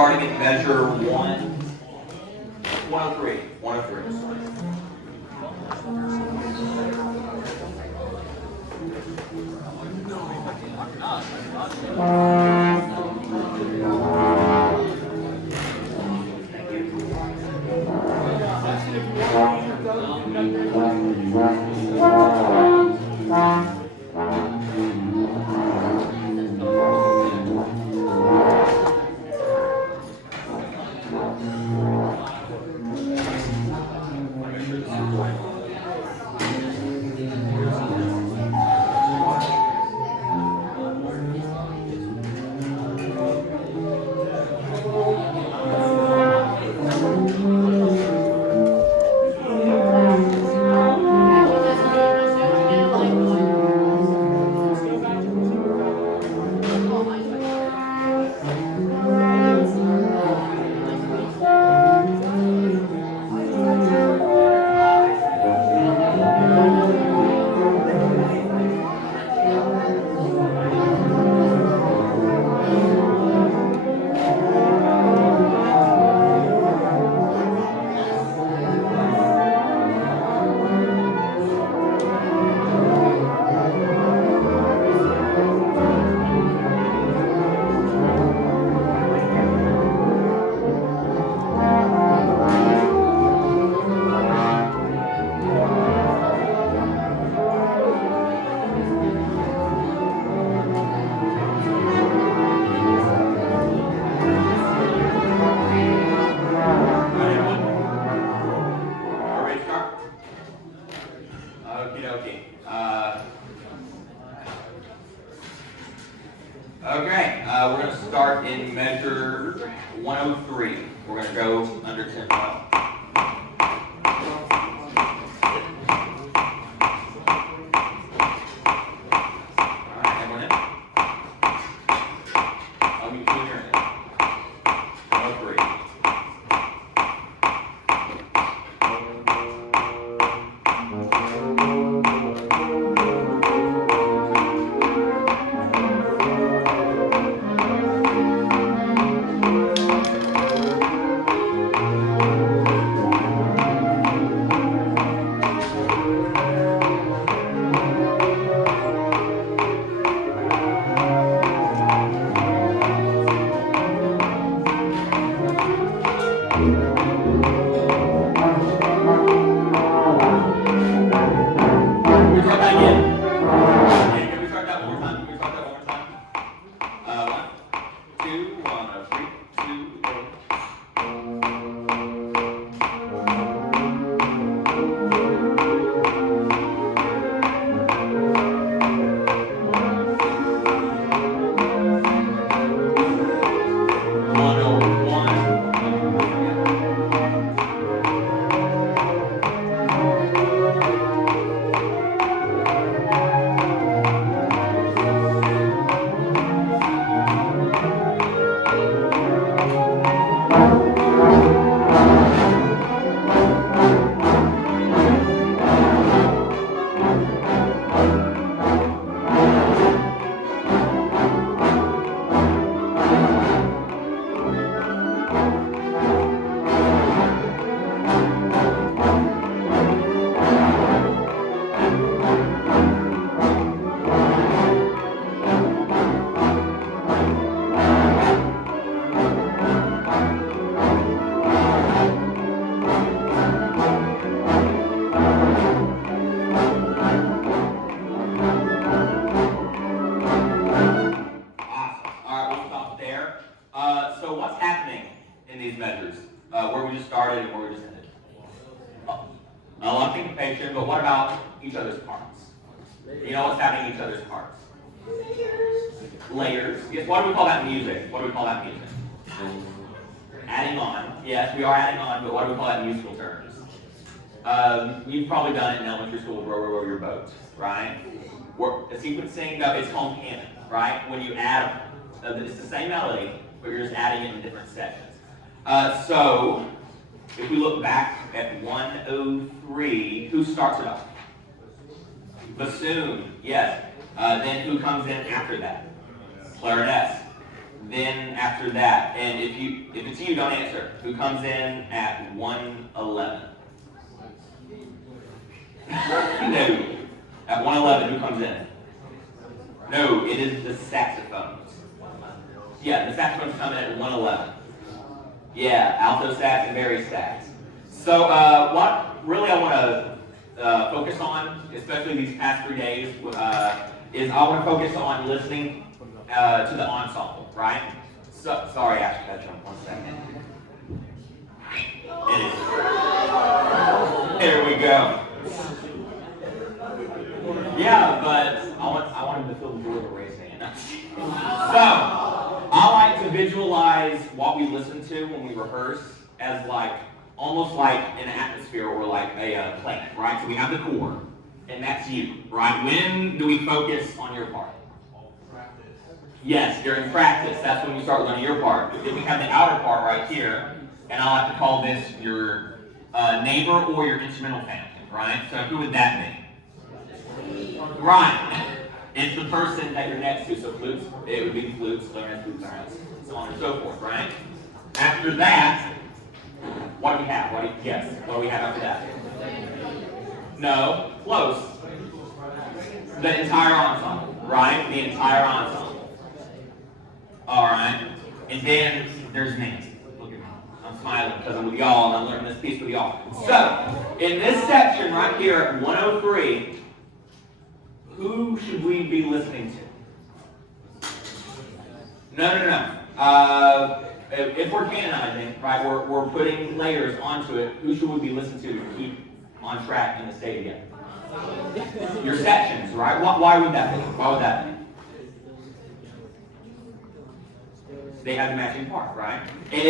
starting at measure 103. 103. Okay, we're going to start in measure 103. We're going to go under tempo. So what's happening in these measures? Where we just started and where we just ended? A lot of syncopation, but what about each other's parts? You know what's happening in each other's parts? Layers. Yes, what do we call that in music? What do we call that in music? Adding on. Yes, we are adding on, but what do we call that in musical terms? You've probably done it in elementary school with row, row, row your boat, right? The sequencing, it's called canon, right? When you add, it's the same melody, but you're just adding it in different sections. So, if we look back at 103, who starts it off? Bassoon, yes. Then who comes in after that? Clarinet. Then after that, and if it's you, don't answer. Who comes in at 1:11? No. At 1:11, who comes in? No, it is the saxophones. Yeah, the saxophones come in at 1:11. Yeah, alto sax and bass sax. So what really I want to focus on, especially these past 3 days, is I want to focus on listening to the ensemble, right? So, sorry, Ash, catch on 1 second. There we go. Yeah, but I want him to feel the joy of a race hand. So, I like to visualize what we listen to when we rehearse as like, almost like an atmosphere or like a planet, right? So we have the core, and that's you, right? When do we focus on your part? Yes, during practice. That's when you start learning your part. Then we have the outer part right here, and I like to call this your neighbor or your instrumental family, right? So who would that be? Right. It's the person that you're next to. So flutes, it would be flutes, clarinets, flutes, clarinets, so on and so forth, right? After that, what do we have? What do we have after that? No, close. The entire ensemble, right? The entire ensemble. All right. And then there's Nancy. Look at me. I'm smiling because I'm with y'all and I'm learning this piece with y'all. So, in this section right here at 103, who should we be listening to? No. If we're canonizing, right, we're putting layers onto it, who should we be listening to keep on track and to stay together? Your sections, right? Why would that be? Why would that be? They have the matching part, right? And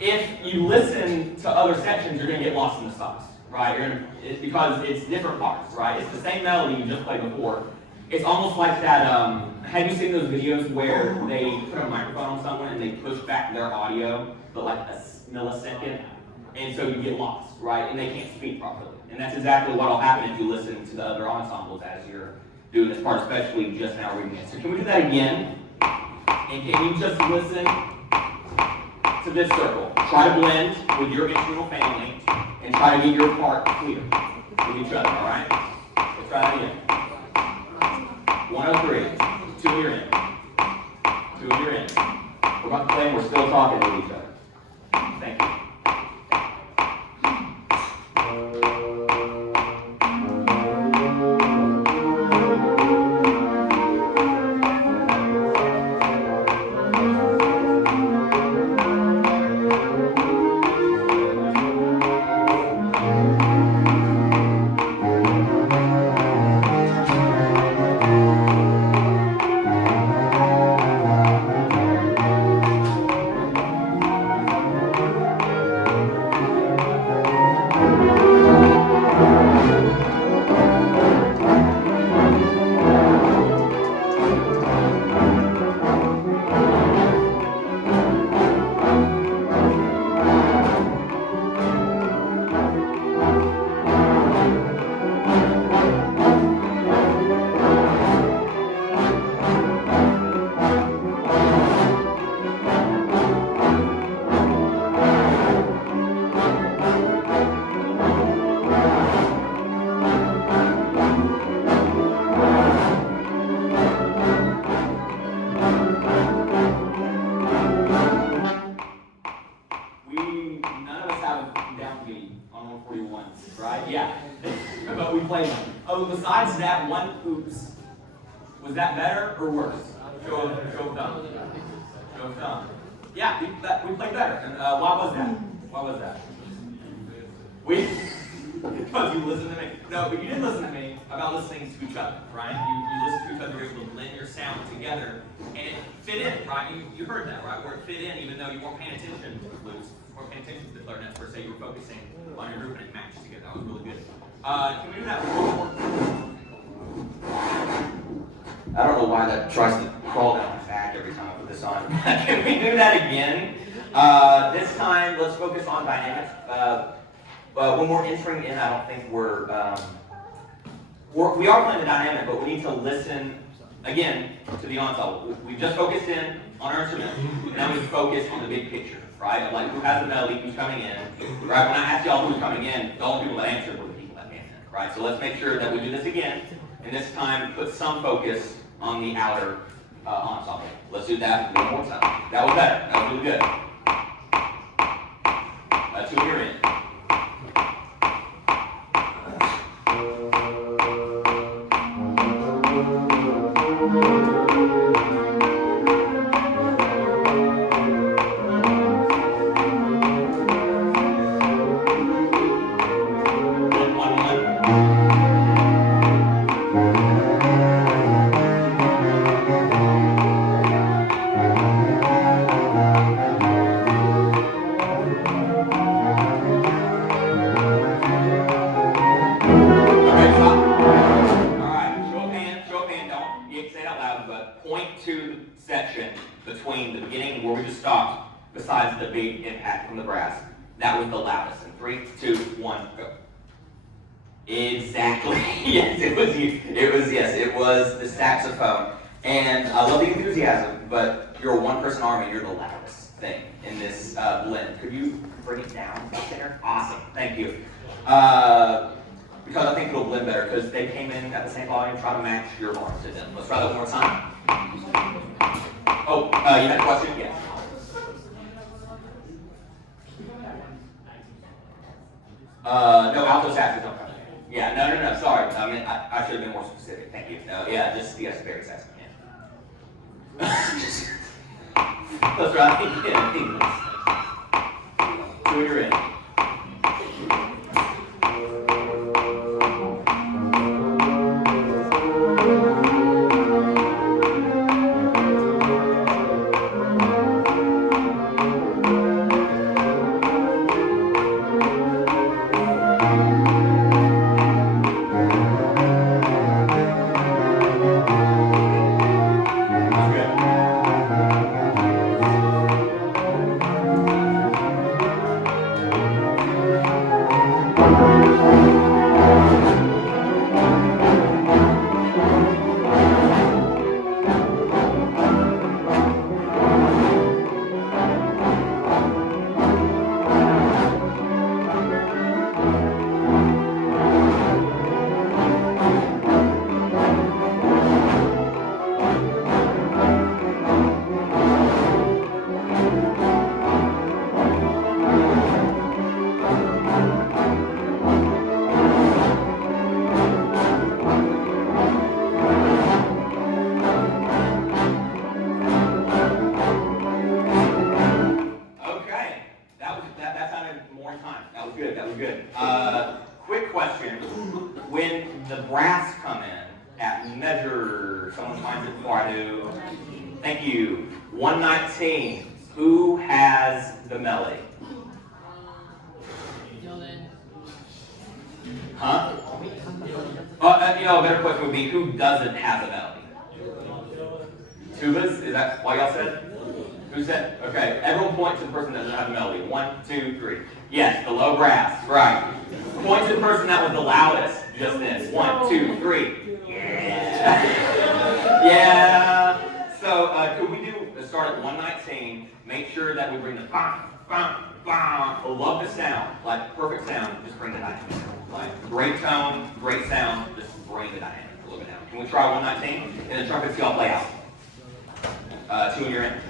if you listen to other sections, you're going to get lost in the sauce, right? Because it's different parts, right? It's the same melody you just played before. It's almost like that, have you seen those videos where they put a microphone on someone and they push back their audio, but like a millisecond, and so you get lost, right? And they can't speak properly. And that's exactly what will happen if you listen to the other ensembles as you're doing this part, especially just now reading it. So can we do that again? And can you just listen to this circle? Try to blend with your instrumental family and try to get your part clear with each other, all right? Let's try that again. 103, 2 you're in. 2 you're in. We're about to play and we're still talking with each other. Thank you. Besides that one oops, was that better or worse? Show of thumb. Show of thumb. Yeah, we played better. And why was that? Why was that? Because you listened to me. No, but you didn't listen to me about listening to each other, right? You listened to each other, you were able to blend your sound together, and it fit in, right? You heard that, right? Where it fit in, even though you weren't paying attention to the flutes, you weren't paying attention to the clarinets per se, you were focusing on your group and it matched together. That was really good. Can we do that one more? I don't know why that tries to crawl down my back every time I put this on. Can we do that again? This time, let's focus on dynamics. When we're entering in, I don't think we are playing the dynamic, but we need to listen again to the ensemble. We just focused in. on our instrument, and then we focus on the big picture, right? Like who has the melody, who's coming in, right? When I ask y'all who's coming in, the only people that answer were the people that came in, right? So let's make sure that we do this again, and this time put some focus on the outer ensemble. Let's do that one more time. That was better. That was really good. 2 year in. Between the beginning where we just stopped, besides the big impact from the brass, that was the loudest. In 3, 2, 1, go. Exactly. Yes, it was you. It was the saxophone. And I love the enthusiasm, but you're a one-person army. You're the loudest thing in this blend. Could you bring it down there? Awesome. Thank you. Because I think it'll blend better. Because they came in at the same volume, try to match your horns to them. Let's try that one more time. Oh, you had a question? Yes. No, alto sax don't come in. Yeah, no, sorry. I mean, I should have been more specific. Thank you. No, yeah, just, yes, very saxophone, yeah. That's right. Yeah, do you're in. Quick question. When the brass come in at measure, someone finds it before I do. Thank you. 119. Who has the melody? Huh? A better question would be, who doesn't have the melody? Tubas? Is that why y'all said? Who said? Okay, everyone point to the person that doesn't have the melody. 1, 2, 3. Yes, the low brass. Right. Point to the person that was the loudest just then. 1, 2, 3. Yeah. Yeah. So could we start at 119? Make sure that we bring the bam, bam, bam. I love the sound, like perfect sound. Just bring the dynamic. Like great tone, great sound. Just bring the dynamic a little bit down. Can we try 119? And the trumpets y'all play out. 2 in your end.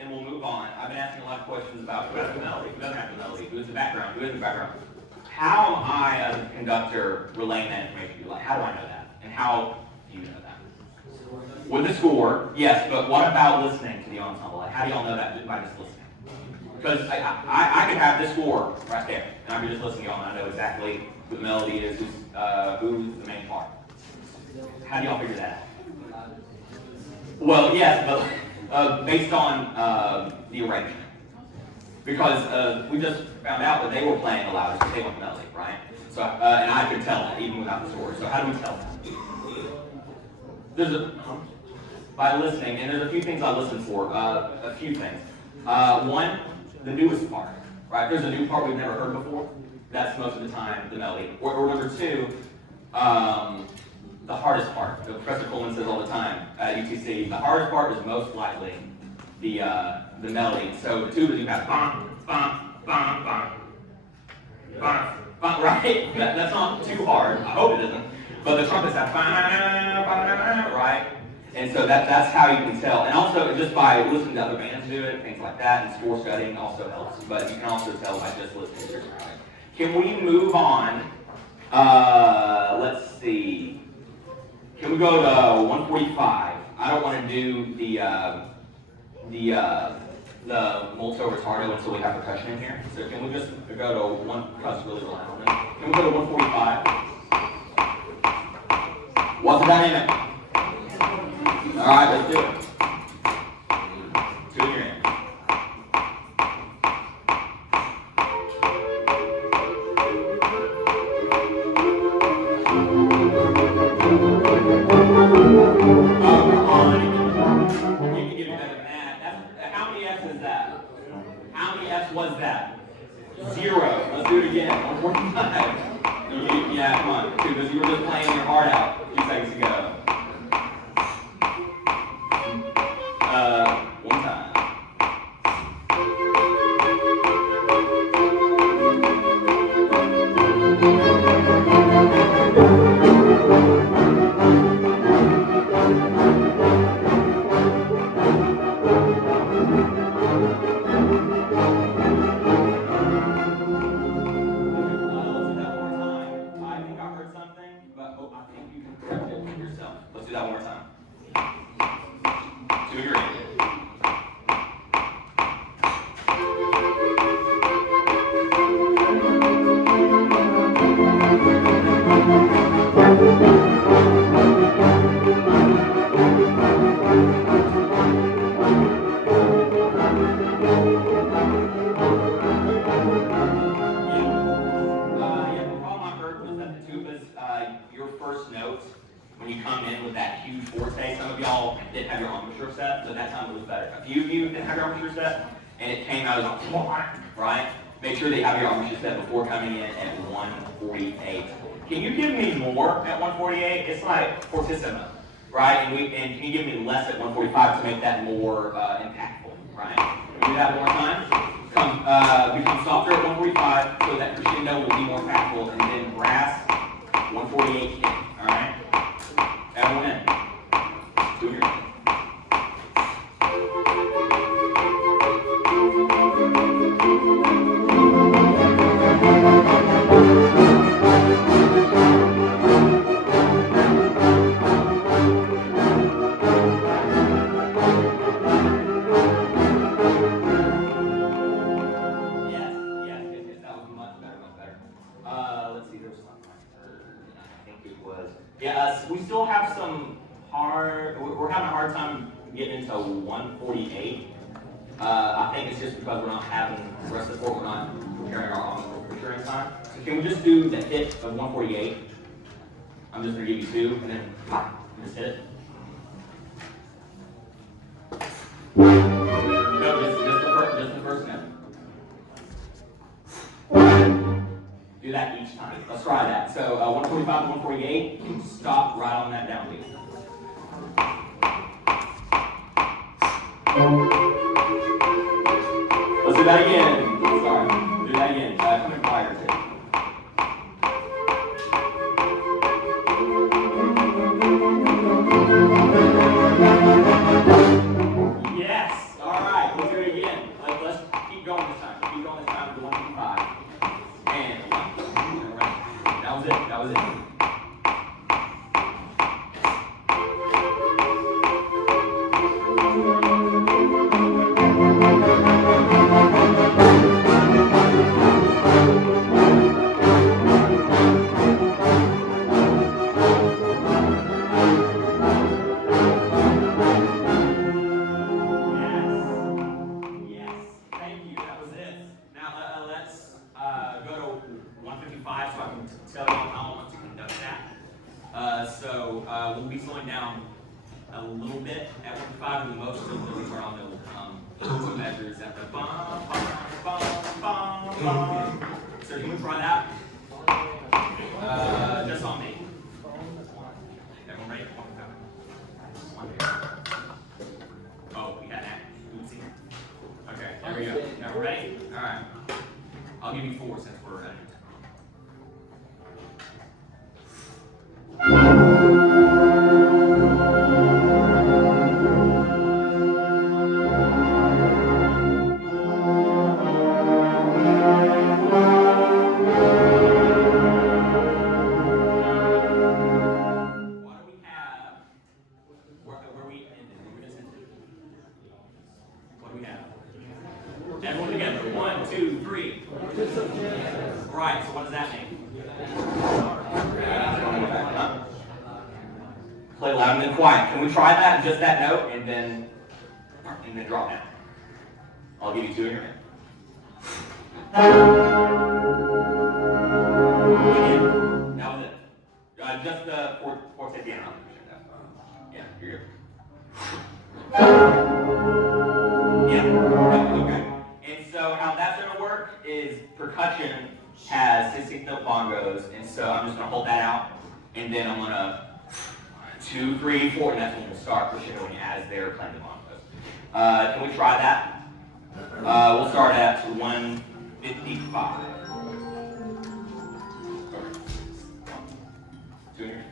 And we'll move on. I've been asking a lot of questions about who has the melody, who doesn't have the melody, who is the background, who is the background. How am I, as a conductor, relaying that information to you? Like, how do I know that? And how do you know that? With the score, yes, but what about listening to the ensemble? Like, how do y'all know that by just listening? Because I could have this score right there, and I could just listen to y'all, and I know exactly who the melody is, who's the main part. How do y'all figure that out? Well, yes, but based on the arrangement. Because we just found out that they were playing the loudest, but they want the melody, right? So, and I could tell that even without the score. So how do we tell that? By listening, and there's a few things I listen for. A few things. One, the newest part, right? There's a new part we've never heard before. That's most of the time the melody. Or number two, the hardest part. Professor Coleman says all the time at UTC, the hardest part is most likely the melody. So the tubas, you have bum, bum, bum, bum, bum, bum, right? That's not too hard. I hope it isn't. But the trumpets have bum, bum, right? And so that's how you can tell. And also just by listening to other bands do it, things like that, and score studying also helps. But you can also tell by just listening to your surroundings. Can we move on? Let's see. Can we go to 145? I don't want to do the molto retardo until we have percussion in here. So can we just go to one, because it's really loud. Can we go to 145? What's the dynamic? All right, let's do it. Two in your hand. Oh, come on. You can give me better than that. How many F's is that? How many F's was that? 0. Let's do it again. 145. Yeah, come on. Because you were just playing your heart out a few seconds ago. One time. Let's do that one more time. To your end. Your first note, when you come in with that huge forte, some of y'all didn't have your embouchure set, so that time it was better. A few of you didn't have your embouchure set, and it came out as right? Make sure that you have your embouchure set before coming in at 148. Can you give me more at 148? It's like fortissimo, right? And can you give me less at 145 to make that more impactful, right? Can we do that one more time? Become softer at 145 so that crescendo will be more impactful, and then brass 148 hit, all right? Everyone in. Do your thing. Yes, that was much better. Let's see, there's something I think it was. Yeah, we still have some we're having a hard time getting into 148. I think it's just because we're not having the rest of the court, we're not preparing our own preparing time. So can we just do the hit of 148? I'm just going to give you 2, and then just hit it. No, just the first note. Do that each time. Let's try that. So 145 to 148, stop right on that downbeat. Let's do that again. Sorry. Do that again. Come in quieter too. Yes. All right. Let's do it again. Let's keep going this time. Keep going this time to 125. And that was it. You ready? All right. I'll give you 4 since we're ready. Everyone together. 1, 2, 3. Right, so what does that mean? Play loud and then quiet. Can we try that, just that note, and then drop down? I'll give you 2 in your hand. Again, that was it. Just the fourth at the end. Yeah, you're good. Yeah, okay. And so how that's going to work is percussion has 16th note bongos, and so I'm just going to hold that out, and then I'm going to 2, 3, 4, and that's when we'll start crescendoing as they're playing the bongos. Can we try that? We'll start at 155. Okay. 2 here.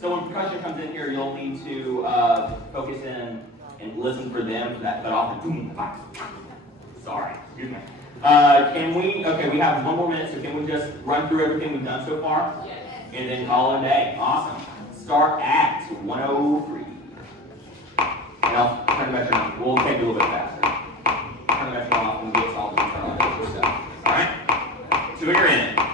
So when percussion comes in here, you'll need to focus in and listen for them for that cut off. Sorry, excuse me. Okay, we have 1 more minute, so can we just run through everything we've done so far? Yes. And then call it a day. Awesome. Start at 103. Now, turn the metronome. We'll take it a little bit faster. Turn the metronome off and get all the stuff. All right? So you're in it.